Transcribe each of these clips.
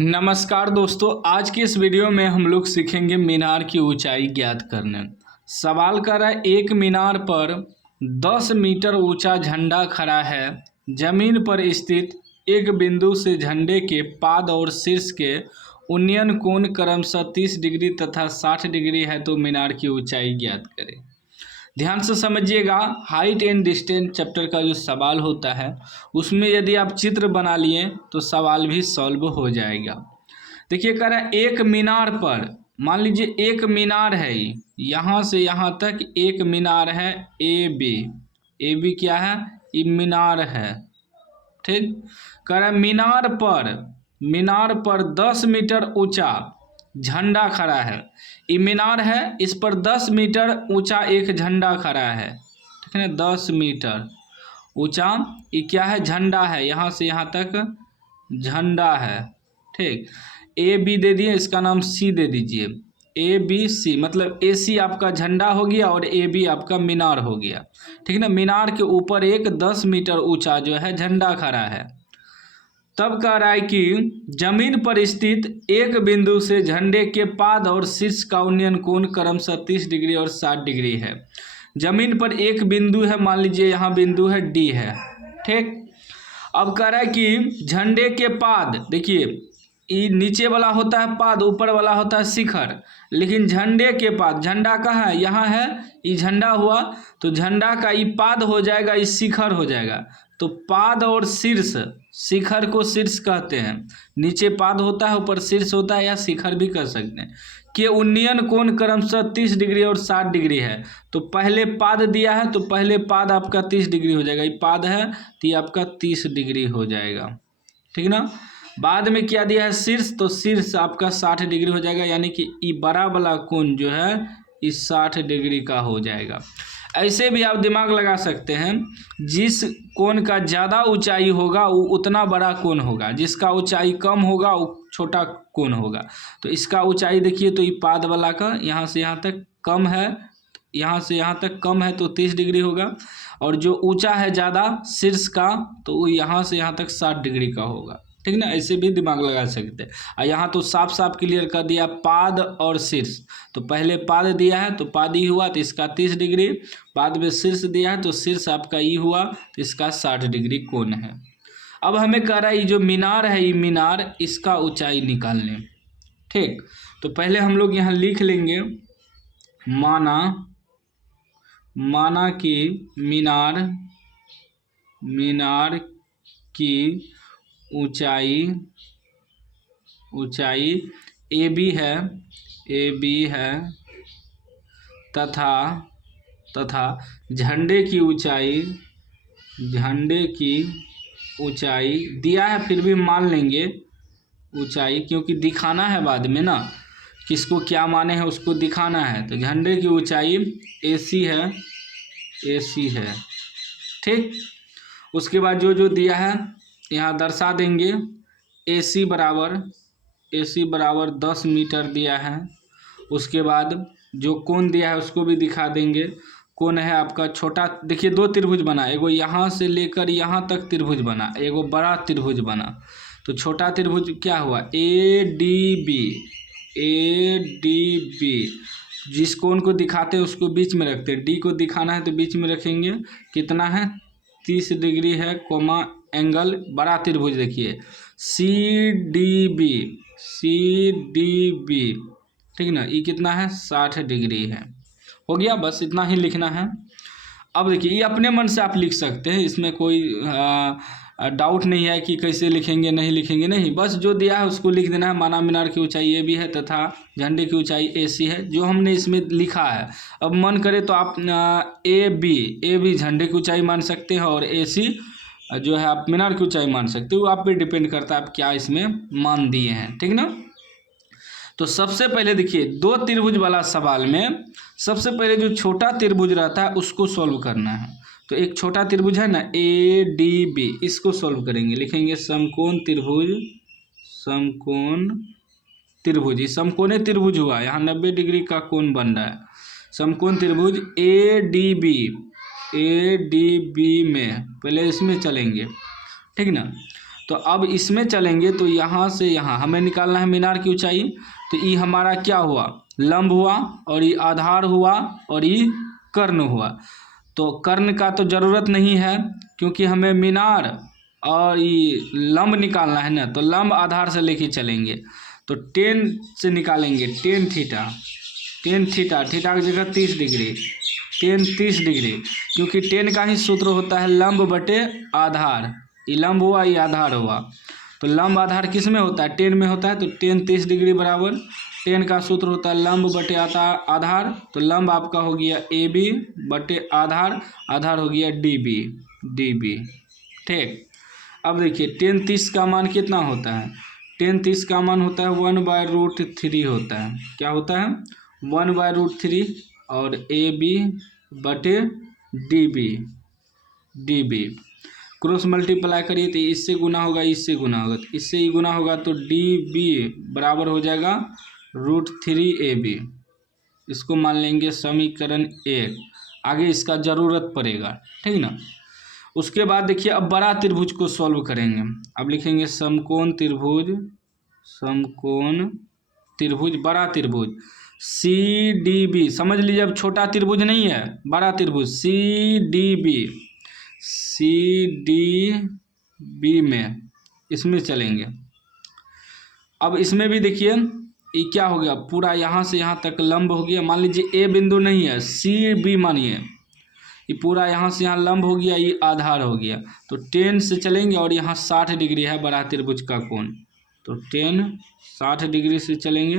नमस्कार दोस्तों, आज की इस वीडियो में हम लोग सीखेंगे मीनार की ऊंचाई ज्ञात करने। सवाल कर रहा है, एक मीनार पर 10 मीटर ऊंचा झंडा खड़ा है। जमीन पर स्थित एक बिंदु से झंडे के पाद और शीर्ष के उन्नयन कोण क्रमशः 30 डिग्री तथा 60 डिग्री है, तो मीनार की ऊंचाई ज्ञात करें। ध्यान से समझिएगा, हाइट एंड डिस्टेंस चैप्टर का जो सवाल होता है उसमें यदि आप चित्र बना लिए तो सवाल भी सॉल्व हो जाएगा। देखिए, कह रहा है एक मीनार पर, मान लीजिए एक मीनार है, यहाँ से यहाँ तक एक मीनार है ए बी क्या है, ये मीनार है। ठीक, कह रहा है मीनार पर 10 मीटर ऊंचा झंडा खड़ा है। ये मीनार है, इस पर 10 मीटर ऊंचा एक झंडा खड़ा है। ठीक है ना, 10 मीटर ऊंचा ये क्या है, झंडा है, यहाँ से यहाँ तक झंडा है। ठीक, ए बी दे दिए, इसका नाम सी दे दीजिए, ए बी सी, मतलब ए सी आपका झंडा हो गया और ए बी आपका मीनार हो गया। ठीक है ना, मीनार के ऊपर एक 10 मीटर ऊंचा जो है झंडा खड़ा है। तब कह रहा है कि जमीन पर स्थित एक बिंदु से झंडे के पाद और शीर्ष का उन्नयन कोण क्रमशः 30 डिग्री और 60 डिग्री है। जमीन पर एक बिंदु है, मान लीजिए यहाँ बिंदु है डी है। ठीक, अब कह रहा है कि झंडे के पाद, देखिए ये नीचे वाला होता है पाद, ऊपर वाला होता है शिखर, लेकिन झंडे के पाद, झंडा कहाँ है, यहाँ है, ये झंडा हुआ तो झंडा का ये पाद हो जाएगा, ये शिखर हो जाएगा। तो पाद और शीर्ष, शिखर को शीर्ष कहते हैं, नीचे पाद होता है ऊपर शीर्ष होता है, या शिखर भी कर सकते हैं, के उन्नयन कोण क्रमशः 30 डिग्री और 60 डिग्री है। तो पहले पाद दिया है तो पहले पाद आपका 30 डिग्री हो जाएगा, ये पाद है तो ये आपका 30 डिग्री हो जाएगा। ठीक ना, बाद में क्या दिया है शीर्ष, तो शीर्ष आपका 60 डिग्री हो जाएगा, यानी कि ये बड़ा वाला कोण जो है इस 60 डिग्री का हो जाएगा। ऐसे भी आप दिमाग लगा सकते हैं, जिस कोण का ज़्यादा ऊंचाई होगा वो उतना बड़ा कोण होगा, जिसका ऊंचाई कम होगा वो छोटा कोण होगा। तो इसका ऊंचाई देखिए, तो ये पाद वाला का यहाँ से यहाँ तक कम है, यहाँ से यहाँ तक कम है तो 30 डिग्री होगा, और जो ऊंचा है ज़्यादा शीर्ष का तो वो यहाँ से यहाँ तक 60 डिग्री का होगा। ठीक ना, ऐसे भी दिमाग लगा सकते हैं। और यहाँ तो साफ साफ क्लियर कर दिया, पाद और शीर्ष। तो पहले पाद दिया है तो पाद ही हुआ तो इसका 30 डिग्री, बाद में शीर्ष दिया है तो शीर्ष आपका ई हुआ तो इसका 60 डिग्री कोण है। अब हमें कह रहा है ये जो मीनार है, ये मीनार, इसका ऊंचाई निकालने। ठीक, तो पहले हम लोग यहाँ लिख लेंगे, माना कि मीनार की ऊंचाई ए बी है तथा झंडे की ऊंचाई दिया है, फिर भी मान लेंगे ऊंचाई, क्योंकि दिखाना है बाद में ना, किसको क्या माने हैं उसको दिखाना है। तो झंडे की ऊंचाई ए सी है। ठीक, उसके बाद जो दिया है यहाँ दर्शा देंगे, ए सी बराबर 10 मीटर दिया है। उसके बाद जो कोण दिया है उसको भी दिखा देंगे। कोण है आपका छोटा, देखिए दो त्रिभुज बना, एगो यहाँ से लेकर यहाँ तक त्रिभुज बना, एगो बड़ा त्रिभुज बना। तो छोटा त्रिभुज क्या हुआ, ए डी बी, जिस कोण को दिखाते हैं उसको बीच में रखते हैं, डी को दिखाना है तो बीच में रखेंगे, कितना है 30 डिग्री है, कोमा एंगल बड़ा त्रिभुज देखिए सी डी बी। ठीक ना, ये कितना है 60 डिग्री है। हो गया, बस इतना ही लिखना है। अब देखिए ये अपने मन से आप लिख सकते हैं, इसमें कोई डाउट नहीं है कि कैसे लिखेंगे नहीं लिखेंगे, नहीं, बस जो दिया है उसको लिख देना है। माना मीनार की ऊंचाई ए बी है तथा झंडे की ऊंचाई ए सी है, जो हमने इसमें लिखा है। अब मन करे तो आप ए बी झंडे की ऊंचाई मान सकते हैं और ए सी जो है आप मीनार की ऊंचाई मान सकते हो, आप पे डिपेंड करता है आप क्या इसमें मान दिए हैं। ठीक ना, तो सबसे पहले देखिए दो त्रिभुज वाला सवाल में सबसे पहले जो छोटा त्रिभुज रहता है उसको सॉल्व करना है। तो एक छोटा त्रिभुज है ना ए डी बी, इसको सॉल्व करेंगे, लिखेंगे समकोण त्रिभुज, समकोण त्रिभुज हुआ, यहाँ 90 डिग्री का कोण बन रहा है। समकोण त्रिभुज ए डी बी में पहले इसमें चलेंगे। ठीक ना, तो अब इसमें चलेंगे तो यहाँ से यहाँ हमें निकालना है मीनार की ऊंचाई। तो ये हमारा क्या हुआ, लंब हुआ, और ये आधार हुआ, और ये कर्ण हुआ। तो कर्ण का तो ज़रूरत नहीं है क्योंकि हमें मीनार और ये लंब निकालना है ना, तो लंब आधार से लेके चलेंगे। तो 10 से निकालेंगे, टेन थीटा थीटा की जगह 30 डिग्री, 30 डिग्री, क्योंकि 10 का ही सूत्र होता है लंब बटे आधार। ये लंब हुआ, ये आधार हुआ। तो लंब आधार किस में होता है, 10 में होता है। तो 10 30 डिग्री बराबर 10 का सूत्र होता है लंब बटे आधार। तो लंब आपका हो गया AB बटे आधार, आधार हो गया DB। ठीक, अब देखिए 10 30 का मान कितना होता है, 10 30 का मान होता है 1/√3 होता है। क्या होता है, 1/√3, और AB बटे DB क्रॉस मल्टीप्लाई करिए तो इससे गुना होगा, इससे गुना होगा, तो इससे ही गुना होगा, तो DB बराबर हो जाएगा √3AB। इसको मान लेंगे समीकरण 1। आगे इसका ज़रूरत पड़ेगा, ठीक ना। उसके बाद देखिए अब बड़ा त्रिभुज को सॉल्व करेंगे। अब लिखेंगे समकोण त्रिभुज बड़ा त्रिभुज CDB। समझ लीजिए अब छोटा त्रिभुज नहीं है, बड़ा त्रिभुज CDB में इसमें चलेंगे। अब इसमें भी देखिए ये क्या हो गया, पूरा यहाँ से यहाँ तक लंब हो गया। मान लीजिए A बिंदु नहीं है, CB मानिए, ये पूरा यहाँ से यहाँ लंब हो गया, ये आधार हो गया। तो 10 से चलेंगे और यहाँ 60 डिग्री है बड़ा त्रिभुज का कोण। तो 10 60 डिग्री से चलेंगे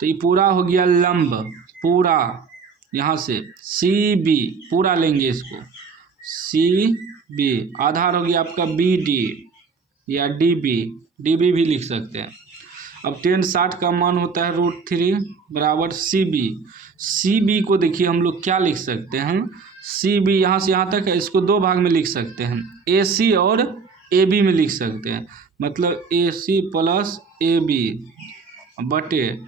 तो ये पूरा हो गया लंब, पूरा यहाँ से CB पूरा लेंगे इसको, CB आधार हो गया आपका BD या DB भी लिख सकते हैं। अब 10 60 का मान होता है √3 बराबर CB को देखिए हम लोग क्या लिख सकते हैं, CB यहाँ से यहाँ तक है, इसको 2 भाग में लिख सकते हैं, AC और AB में लिख सकते हैं। मतलब AC प्लस AB बटे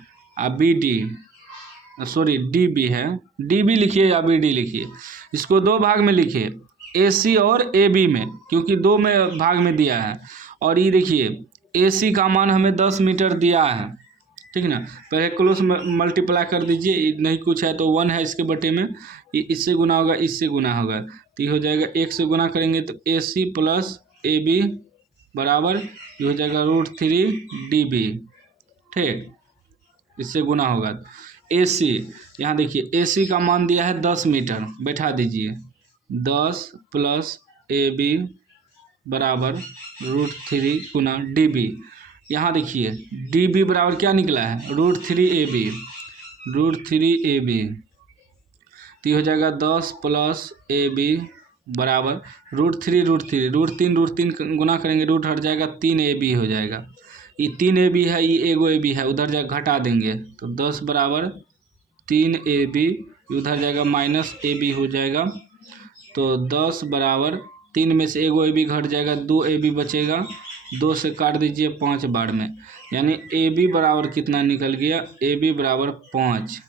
DB है, DB लिखिए या BD लिखिए, इसको 2 भाग में लिखिए, AC और AB में, क्योंकि 2 में भाग में दिया है। और ये देखिए AC का मान हमें 10 मीटर दिया है, ठीक ना। पहले क्लोज मल्टीप्लाई कर दीजिए, नहीं कुछ है तो 1 है इसके बटे में, ये इससे गुना होगा, इससे गुना होगा, तो ये हो जाएगा 1 से गुना करेंगे तो AC प्लस AB बराबर ये हो जाएगा √3DB। ठीक, इससे गुना होगा। AC यहाँ देखिए AC का मान दिया है 10 मीटर, बैठा दीजिए, 10 प्लस AB बराबर √3 गुना DB। यहाँ देखिए DB बराबर क्या निकला है, √3AB तो ये हो जाएगा 10 प्लस AB बराबर √3 गुना करेंगे, रूट हट जाएगा, 3AB हो जाएगा। ये 3AB है, ये एगो AB है, उधर जाकर घटा देंगे तो 10 बराबर 3AB, उधर जाएगा माइनस AB हो जाएगा। तो 10 बराबर 3 में से एगो AB घट जाएगा, 2AB बचेगा, 2 से काट दीजिए 5 बार में, यानी AB बराबर कितना निकल गया, AB बराबर 5।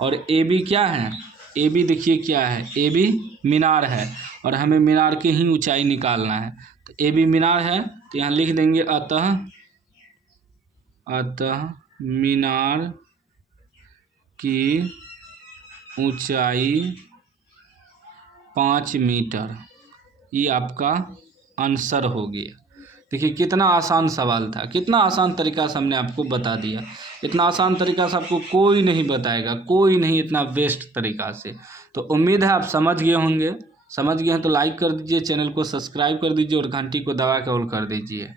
और AB क्या है, AB देखिए क्या है, AB मीनार है और हमें मीनार की ही ऊंचाई निकालना है। तो AB मीनार है तो यहाँ लिख देंगे अतः मीनार की ऊंचाई 5 मीटर। ये आपका आंसर हो गया। देखिए कितना आसान सवाल था, कितना आसान तरीका से हमने आपको बता दिया। इतना आसान तरीका से आपको कोई नहीं बताएगा, कोई नहीं, इतना बेस्ट तरीका से। तो उम्मीद है आप समझ गए होंगे। समझ गए हैं तो लाइक कर दीजिए, चैनल को सब्सक्राइब कर दीजिए और घंटी को दबा के ऑल कर दीजिए।